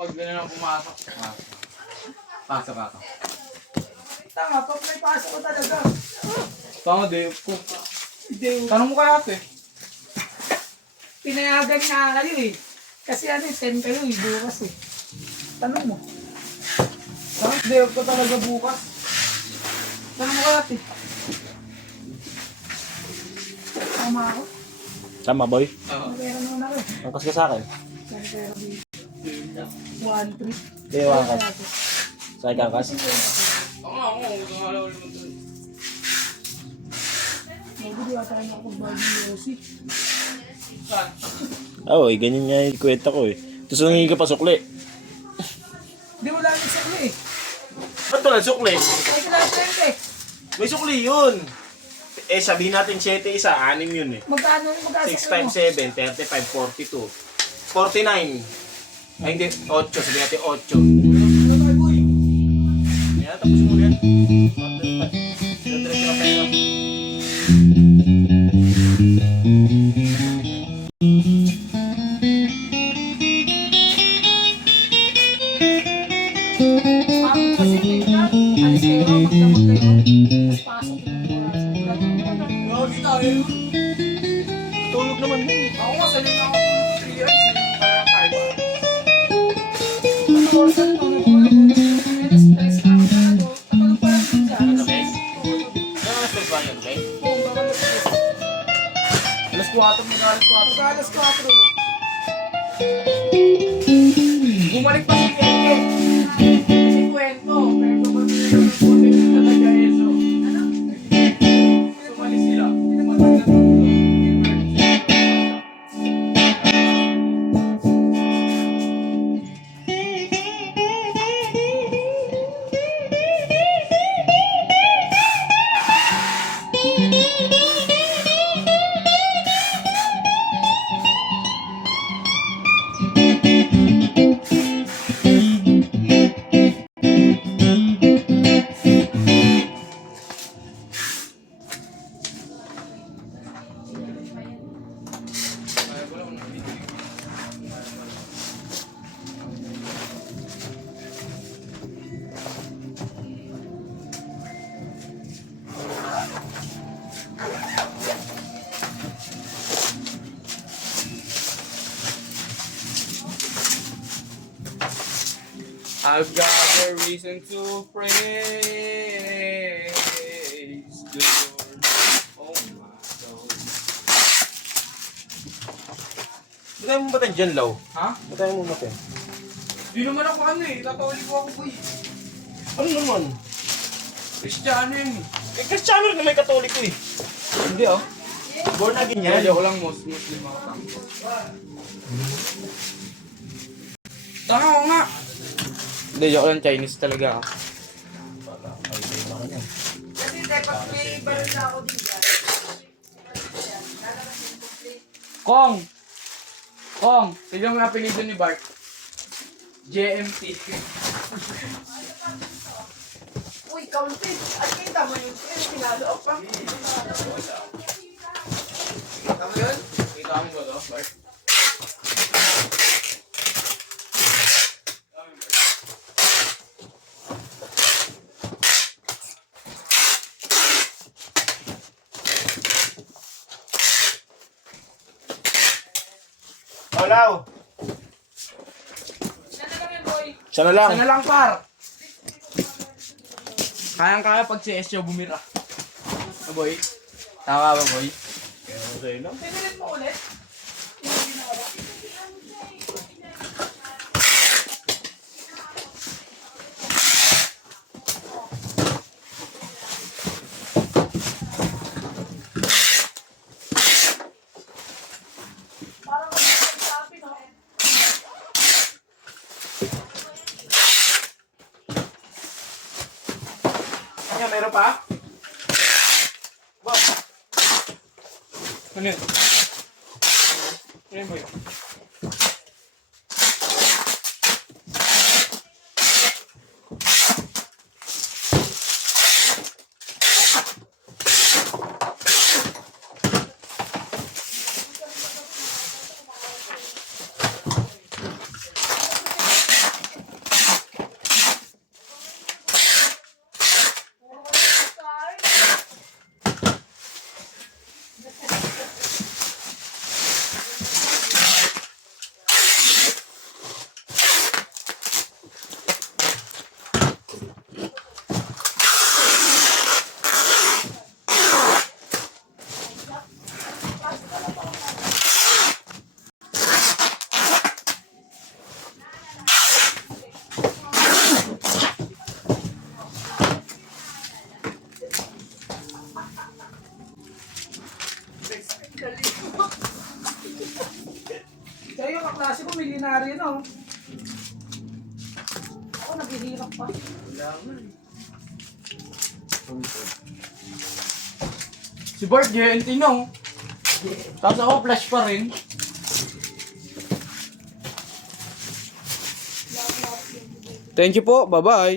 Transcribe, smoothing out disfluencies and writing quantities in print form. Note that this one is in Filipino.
Pag gano'n ang pumasok. Pasok ako. Tanga, pag may pasok ko talaga. Tama, Dave. Tanong mo kaya ito eh. Pinayagan nga kayo eh. Kasi ano eh, 10 kayo eh, bukas eh. Tanong mo. Tanong, Dave ko talaga bukas. Tanong mo kaya eh. Tama ako. Tama, boy. Pera naman ako eh. Angkas ka sa akin. Saan pera dito? 1-3. Hindi, angkas. Sa akin, angkas. Oo, alam mo doon. Hindi ata kayo nakapag-bag ng Yossi. Saan? Oo, ganyan nga yung kwenta ko eh. Tapos nangingi ka pa sukli. Hindi wala nang sukli eh. Ba't wala sukli? Ay, kailangan eh. May sukli yun. Eh, sabihin natin 7 isa, 6 yun eh. Magkano 6 sukli mo? times 7, 35, 42. 49. Ay, hindi. 8. Sabihin natin 8. Ano tayo boy? Yan, tapos mo yan. Diretso na pera. Pagod kasi tingnan. Alis kayo, magdamag kayo. Tapos pasok yung oras. Lagi tayo. Tulog naman din. Ako nga, sanay na ako ng 3 years. Kaya 5 hours. Ano oras na ito? Stress na ako na ano. Tagalog pa lang din dyan. Ano, guys? Ano, stress ba yun, okay? Oo, baka mag-stress. Alas 4 mo na alas 4. Pagkalas 4 mo. Bumalik pa si Keke. Kasi kwento. Pero kung ano yung putik na taga-eso. Ano? Sumali sila. Umalis na doon. I've got a reason to praise the Lord. Oh my soul. Ba't tayo mo batin dyan, Law? Ha? Ba't tayo mo batin? Di naman ako ano eh. Tatawali ko ako boy. Ano naman? Kristiyano yun eh. Eh, Kristiyano rin na may katoliko eh. Hindi oh. Born again Yan. yan. Ako lang Muslim ako. Tanga ko nga. Hindi, joke lang. Chinese talaga ako. Kasi dapat may baril na ako din dyan. Kong! Kong! Tignan mo yung apelido ni Bart. JMT. Uy, kaunti. At kita mo yung pinalo pa. Kita mo yun? Kita mo ba ito, Bart? Oh, Law! Sana lang yan, boy. Siya na lang. Sana lang, par! Kayang-kaya pag si Esyo bumira. Ah, boy? Tama ba, boy? Okay lang. Pinilit mo ulit. Parang sabi, no? Kanya, meron pa? Bob! Ano yun? Ano yun, boy? hirap pa. Wala nga eh. Si Bart, GNT no. Tapos ako, flash pa rin. Thank you po, bye-bye.